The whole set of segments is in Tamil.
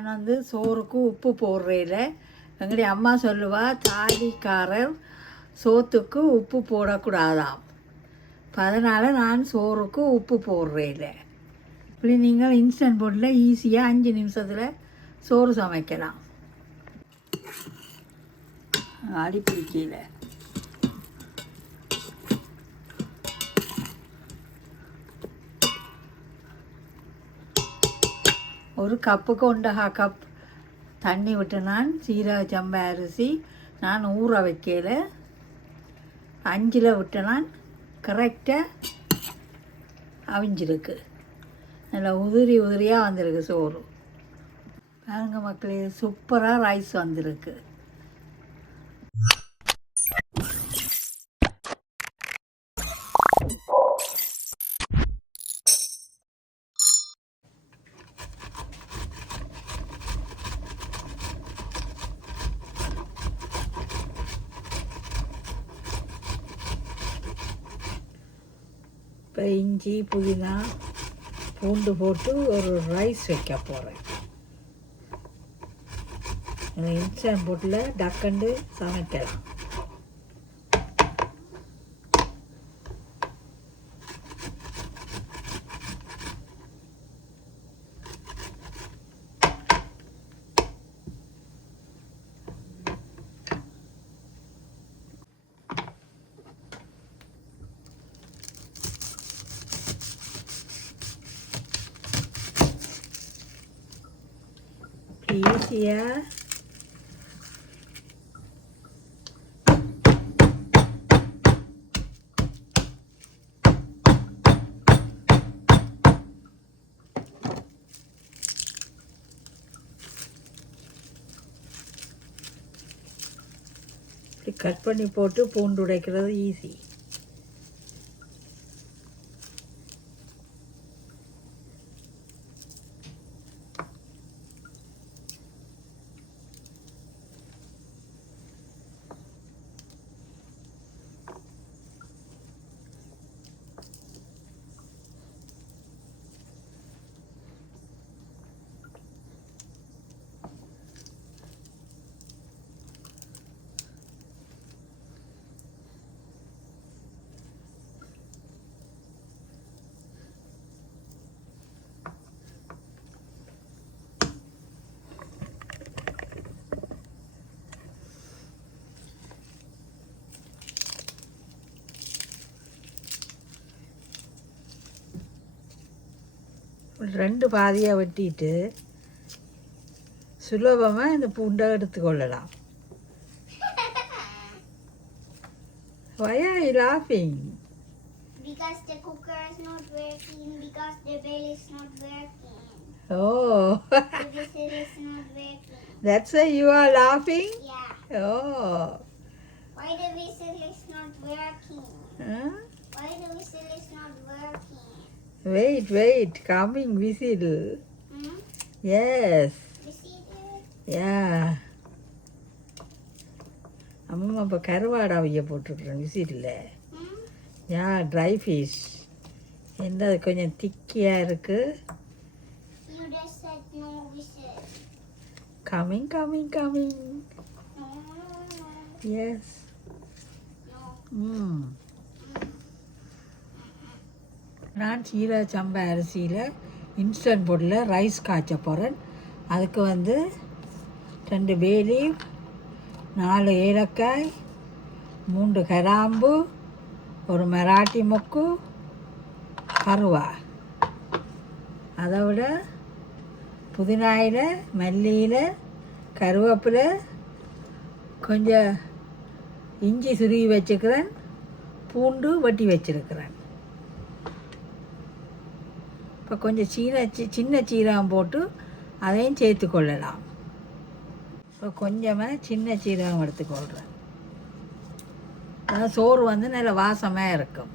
நான் வந்து சோறுக்கு உப்பு போடுறேல. எங்களுடைய அம்மா சொல்லுவா தாலிக்காரர் சோத்துக்கு உப்பு போடக்கூடாதாம். அதனால் நான் சோறுக்கு உப்பு போடுறேல. இப்படி நீங்கள் இன்ஸ்டன்ட் போட்டில் ஈஸியாக அஞ்சு நிமிஷத்தில் சோறு சமைக்கலாம். அடிப்பிடிக்கல ஒரு கப்புக்கு ஒன்றகா கப். தண்ணி விட்டு நான் சீரக சம்பா அரிசி நான் ஊற வைக்கல. அஞ்சில் விட்டு நான் கரெக்டாக அவிஞ்சிருக்கு. நல்லா உதிரி உதிரியாக வந்திருக்கு சோறு. பாருங்க மக்களே சூப்பராக ரைஸ் வந்திருக்கு. இப்போ இஞ்சி புதினா பூண்டு போட்டு ஒரு ரைஸ் வைக்க போகிறேன் இன்ஸ்டன்ட் போட்டில் டக்கண்டு சமைக்கலாம். Here. கட் பண்ணி போட்டு பூண்டு உடைக்கிறது ஈஸி ரெண்டு பாதியாக வெட்டிட்டு சுலபமாக இந்த பூண்டை எடுத்துக்கொள்ளலாம் Why are you laughing? Because the cooker is not working, because the bell is not working, Oh, the whistle is not working. that's why you are laughing? Yeah. Oh, Why the whistle is not working? huh? Why the whistle is not working? Coming whistle. Hmm? Yes, Whistle? yeah. அம்மா இப்போ கருவாடை அவைய போட்டிருக்குறேன் விசிறில் Hmm? யா ட்ரை ஃபிஷ் என்ன அது கொஞ்சம் திக்கியாக இருக்குது. Coming coming coming yes. ம் நான் சீரக சம்பா அரிசியில் இன்ஸ்டன்ட் பொட்டில் ரைஸ் காய்ச்ச போகிறேன் அதுக்கு வந்து ரெண்டு பேலி நாலு ஏலக்காய் மூன்று கிராம்பு ஒரு மராட்டி மொக்கு கருவா. அதை விட புதினாயில் மல்லியில் கருவேப்பிலை கொஞ்சம் இஞ்சி சுருகி வச்சுக்கிறேன். பூண்டு வெட்டி வச்சிருக்கிறேன். இப்போ கொஞ்சம் சீன சி சின்ன சீரகம் போட்டு அதையும் சேர்த்து கொள்ளலாம். இப்போ கொஞ்சமாக சின்ன சீரகம் எடுத்துக்கொள்கிறேன் அதான் சோறு வந்து நல்ல வாசமாக இருக்கும்.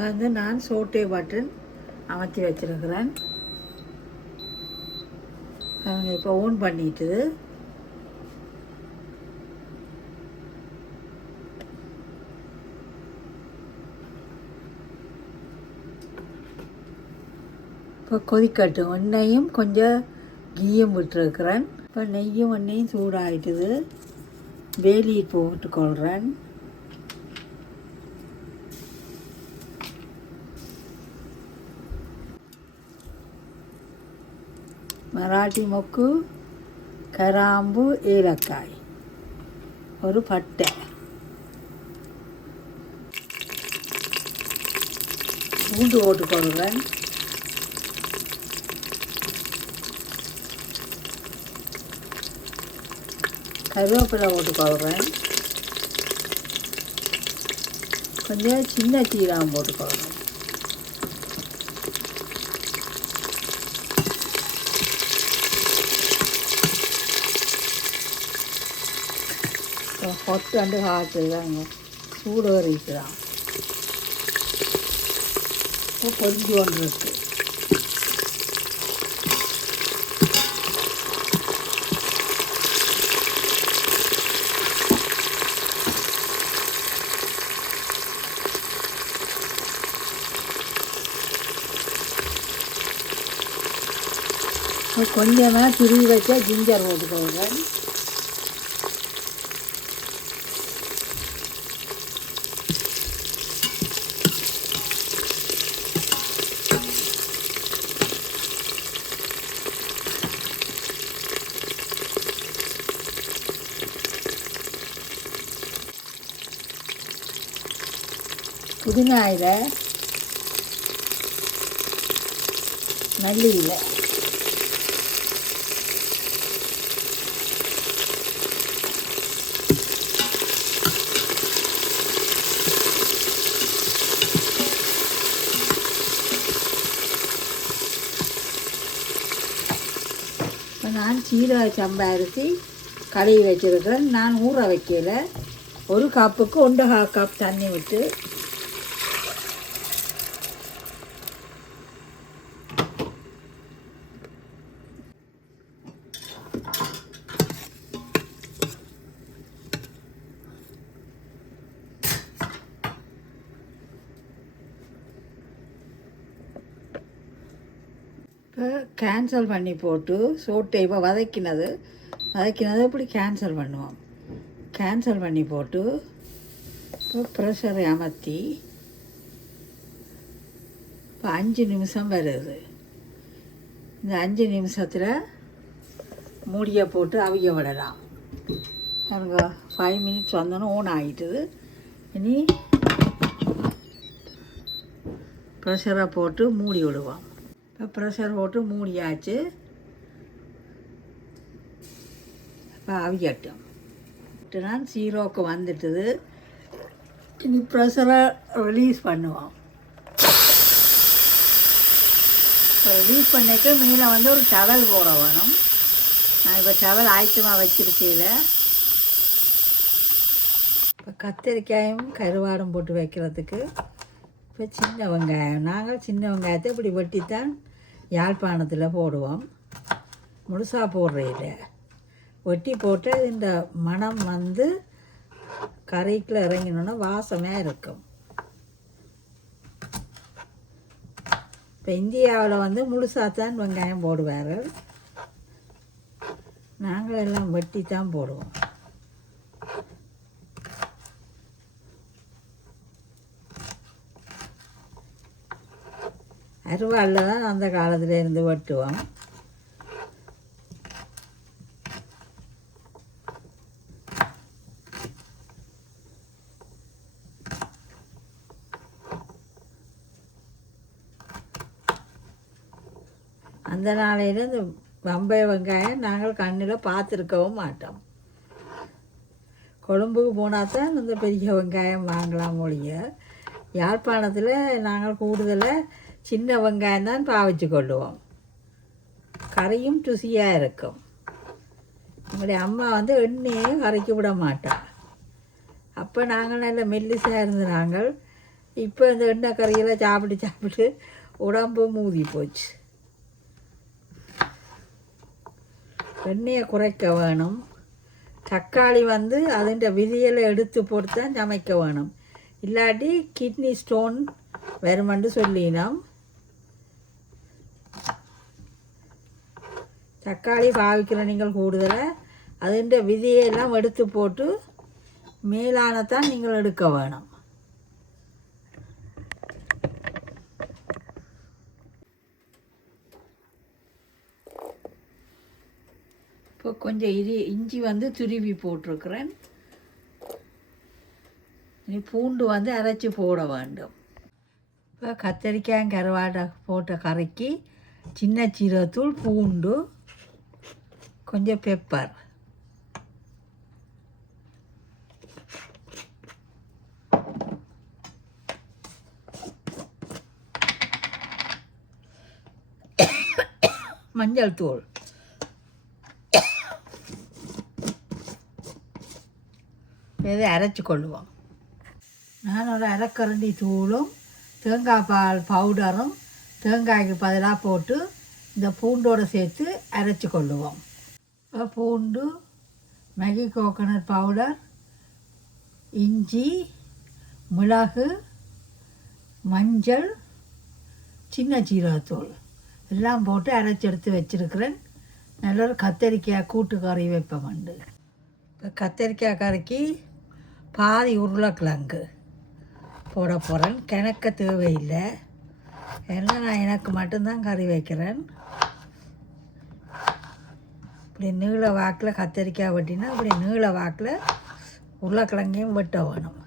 வந்து நான் சோட்டே பட்டன் அமர்த்தி வச்சிருக்கிறேன். நாங்கள் இப்போ ஓன் பண்ணிட்டு இப்போ கொதிக்கட்டும் எண்ணெயும் கொஞ்சம் கீயும் விட்டுருக்குறேன். இப்போ நெய்யும் எண்ணெயும் சூடாகிட்டுது வேலியை போட்டுக்கொள்கிறேன் மராட்டி மொக்கு கராம்பு ஏலக்காய் ஒரு பட்டை பூண்டு போட்டுக்கொள்கிறேன் கருவேப்பிலை போட்டுக்கொள்கிறேன் கொஞ்சம் சின்ன சீரகம் போட்டுக்கொள்கிறேன் ஹொட்டு வந்து ஹாட்டு தாங்க சூடு வரைக்குதான் இப்போ பொரிஞ்சு கொண்டு இருக்கு கொஞ்சமாக திருவி வச்சா ஜிஞ்சர் போட்டுக்கோங்க. புதினா இலை நல்லி இலை இப்போ நான் சீரக சம்பா அரிசி கழுவி வச்சுருக்கிறேன். நான் ஊற வைக்கல. ஒரு கப்புக்கு ஒன்றரை ஹாஃப் கப் தண்ணி விட்டு இப்போ கேன்சல் பண்ணி போட்டு சோட்டை இப்போ வதக்கினது. வதக்கினது இப்படி கேன்சல் பண்ணுவோம்? கேன்சல் பண்ணி போட்டு இப்போ ப்ரெஷரை அமர்த்தி இப்போ அஞ்சு நிமிஷம் வருது. இந்த அஞ்சு நிமிஷத்தில் மூடியை போட்டு அவிய விடலாம். எனக்கு ஃபைவ் மினிட்ஸ் வந்தோன்னே ஓன் ஆகிட்டுது இனி ப்ரெஷரை போட்டு மூடி விடுவோம். இப்போ ப்ரெஷர் போட்டு மூடியாச்சு. இப்போ அவியட்டும். நான் சீரோக்கு வந்துட்டுது. இனி ப்ரெஷரை ரிலீஸ் பண்ணுவோம். ரிலீஸ் பண்ணிக்க மேலே வந்து ஒரு டவல் போட வேணும். நான் இப்போ டவல் ஆயத்தமாக வச்சிருக்கையில் இப்போ கத்திரிக்காயும் கருவாடும் போட்டு வைக்கிறதுக்கு. இப்போ சின்ன வெங்காயம். நாங்கள் சின்ன வெங்காயத்தை இப்படி வெட்டித்தான் யாழ்ப்பாணத்தில் போடுவோம். முழுசாக போடுறதில்ல வெட்டி போட்டு இந்த மணம் வந்து கறிக்குள்ள இறங்கினோன்னா வாசமாக இருக்கும். இப்போ இந்தியாவில் வந்து முழுசாக தான் வெங்காயம் போடுவார் நாங்கள் எல்லாம் வெட்டி தான் போடுவோம். அருவாளில் தான் அந்த காலத்துல இருந்து வெட்டுவோம். அந்த நாளையில் இந்த பம்பை வெங்காயம் நாங்கள் கண்ணில் பார்த்துருக்கவும் மாட்டோம். கொழும்புக்கு போனால் தான் இந்த பெரிய வெங்காயம் வாங்கலாம் மொழிய யாழ்ப்பாணத்தில் நாங்கள் கூடுதலாக சின்ன வெங்காயம் தான் பாவிச்சு கொள்ளுவோம். கறியும் ருசியாக இருக்கும். எங்களுடைய அம்மா வந்து எண்ணெயே கரைக்க விட மாட்டா. அப்போ நாங்கள் நல்ல மெல்லிசாக இருந்து நாங்கள் இப்போ இந்த எண்ணெய் கறியெல்லாம் சாப்பிட்டு சாப்பிட்டு உடம்பு மூதி போச்சு. எண்ணெயை குறைக்க வேணும். தக்காளி வந்து அதுண்ட விதியெல்லாம் எடுத்து போட்டு தான் சமைக்க வேணும். இல்லாட்டி கிட்னி ஸ்டோன் வருமென்று சொல்லினோம். தக்காளி பாவிக்கிற நீங்கள் கூடுதல. அதுன்ற விதியெல்லாம் எடுத்து போட்டு மேலானத்தான் நீங்கள் எடுக்க வேணும். இப்போ கொஞ்சம் இது இஞ்சி வந்து துருவி போட்டிருக்கிறேன். இனி பூண்டு வந்து அரைச்சி போட வேண்டும். இப்போ கத்தரிக்காய் கருவாட்டை போட்ட கறிக்கு சின்ன சீரகத்தூள் பூண்டு கொஞ்சம் பெப்பர் மஞ்சள் தூள். இதை அரைச்சி கொள்ளுவோம். நான் ஒரு அரைக்கரண்டி தூளும் தேங்காய் பால் பவுடரும் தேங்காய்க்கு பதிலாக போட்டு இந்த பூண்டோடு சேர்த்து அரைச்சி கொள்ளுவோம். பூண்டு மேகி கோகனட் பவுடர் இஞ்சி மிளகு மஞ்சள் சின்ன ஜீரகத்தூள். எல்லாம் போட்டு அரைச்செடுத்து வச்சுருக்கிறேன். நல்ல ஒரு கத்தரிக்காய் கூட்டு கறி வைப்பேன் உண்டு. இப்போ கத்தரிக்காய் கறிக்கு பாதி உருளைக்கிழங்கு போட போகிறேன் கிணக்க தேவையில்லை. ஏன்னா நான் எனக்கு மட்டும்தான் கறி வைக்கிறேன். இப்படி நீள வாக்கில் கத்தரிக்காய் வெட்டினா இப்படி நீள வாக்கில் உருளைக்கிழங்கையும் வெட்ட வேணும்.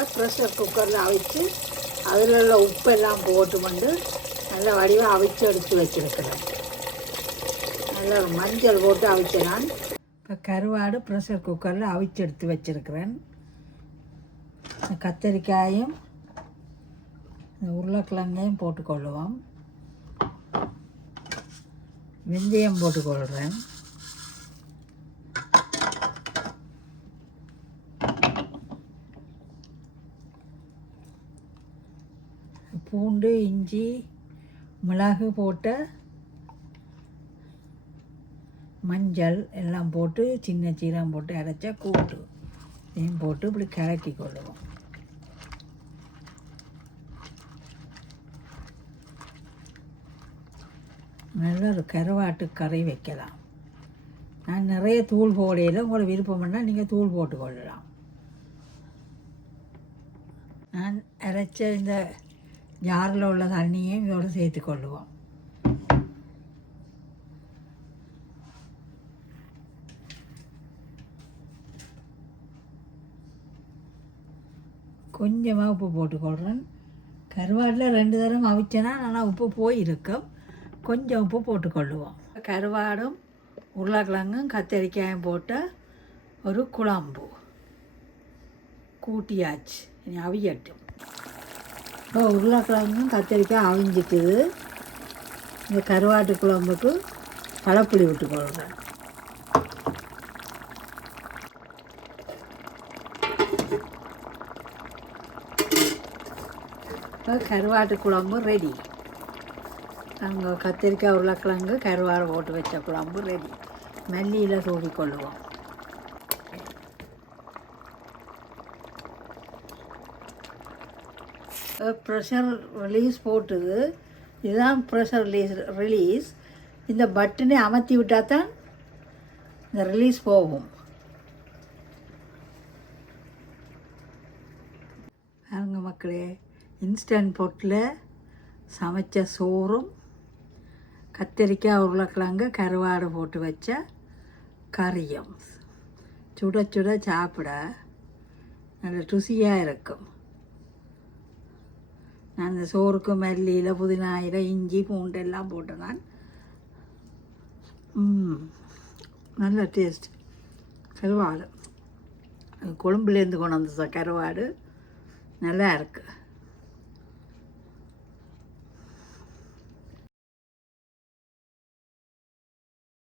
கருவாடை ப்ரெஷர் குக்கரில் அவிச்சு அதில் உள்ள உப்பெல்லாம் போட்டு வந்து நல்ல வடிவாக அவிச்சு எடுத்து வச்சுருக்கிறேன். நல்ல மஞ்சள் போட்டு அவிச்சேன் நான் இப்போ கருவாடு ப்ரெஷர் குக்கரில் அவிச்சு எடுத்து வச்சுருக்கிறேன். இந்த கத்தரிக்காயும் உருளைக்கிழங்கையும் போட்டுக்கொள்ளுவோம். வெந்தயம் போட்டுக்கொள்கிறேன். பூண்டு இஞ்சி மிளகு போட்ட மஞ்சள் எல்லாம் போட்டு சின்ன சீரகம் போட்டு அரைச்சா கூட்டு. இதையும் போட்டு இப்படி கலக்கி கொள்ளுவோம். நல்ல ஒரு கருவாட்டு கறி வைக்கலாம். நான் நிறைய தூள் போடையில் உங்களோட விருப்பம் பண்ணால் நீங்கள் தூள் போட்டு கொள்ளலாம். நான் அரைச்ச இந்த ஜாரில் உள்ள தண்ணியும் இதோடு சேர்த்து கொள்ளுவோம். கொஞ்சமாக உப்பு போட்டுக்கொள்கிறேன் கருவாடில் ரெண்டு தரம் அவிச்சேன்னா நல்லா உப்பு போயிருக்கும். கொஞ்சம் உப்பு போட்டுக்கொள்ளுவோம் கருவாடும் உருளைக்கிழங்கும் கத்தரிக்காயும் போட்ட ஒரு குழம்பு. கூட்டியாச்சு. இனி அவியட்டும். இப்போ உருளைக்கிழங்கும் கத்திரிக்காய் அவிஞ்சிட்டுது இந்த கருவாட்டு குழம்புக்கு தலைப்புளி விட்டுக்கொள்ளுங்க இப்போ கருவாட்டு குழம்பு ரெடி அங்கே கத்திரிக்காய் உருளைக்கிழங்கு கருவாடை போட்டு வச்ச குழம்பு ரெடி மல்லியில் தூவிக்கொள்ளுவோம் ப்ரெஷர் ரிலீஸ் போட்டுது. இதுதான் ப்ரெஷர் ரிலீஸ் ரிலீஸ் இந்த பட்டனை அமர்த்தி விட்டால் தான் இந்த ரிலீஸ் போகும். பாருங்க மக்களே இன்ஸ்டன்ட் பொட்டில் சமைச்ச சோறும் கத்திரிக்காய் உருளைக்கிழங்கு கருவாடு போட்டு வச்ச கறியும். சுட சுட சாப்பிட நல்ல ருசியாக இருக்கும். அந்த சோறுக்கு மல்லியில் இலை இஞ்சி பூண்டு எல்லாம் போட்டு நான் நல்ல டேஸ்ட் கருவாடு. அது கொழும்புலேருந்து கொண்டு வந்த கருவாடு. நல்லா இருக்குது